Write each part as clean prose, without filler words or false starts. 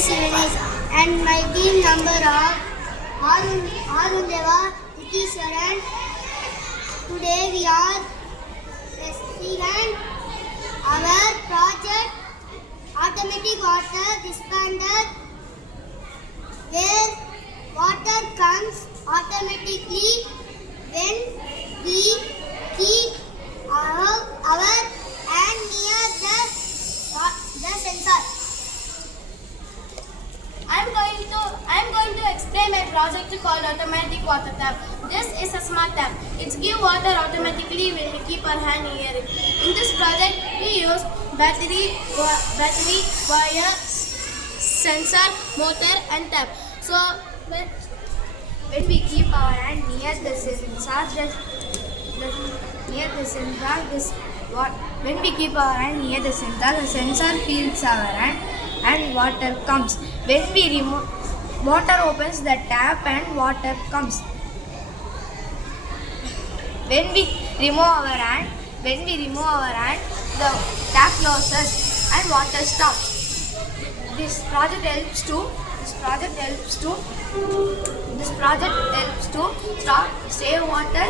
Sivanaj and my team number are Arundeva, Nikisharan. Today we are presenting our project automatic water dispenser where water comes automatically when we keep our hand near the sensor. I'm going to explain my project called automatic water tap. This is a smart tap. It gives water automatically when we keep our hand near it. In this project, we use battery, wire, sensor, motor, and tap. So when we keep our hand near the sensor, when we keep our hand near the sensor feels our hand and water comes. When we remove, water opens the tap and water comes. When we remove our hand, the tap closes and water stops. This project helps to stop, save water,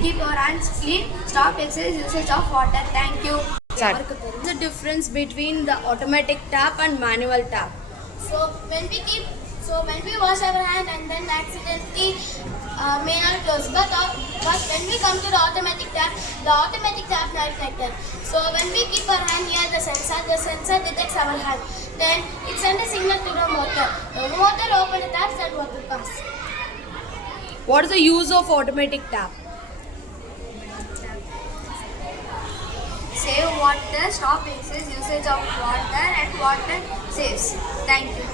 keep our hands clean, stop excess usage of water. Thank you. What's the difference between the automatic tap and manual tap? So when we wash our hand and then accidentally may not close, but when we come to the automatic tap not connected. So when we keep our hand near the sensor detects our hand. Then it sends a signal to the motor. The motor opens the taps and water comes. What is the use of automatic tap? Save water, stop excess usage of water, and water saves. Thank you.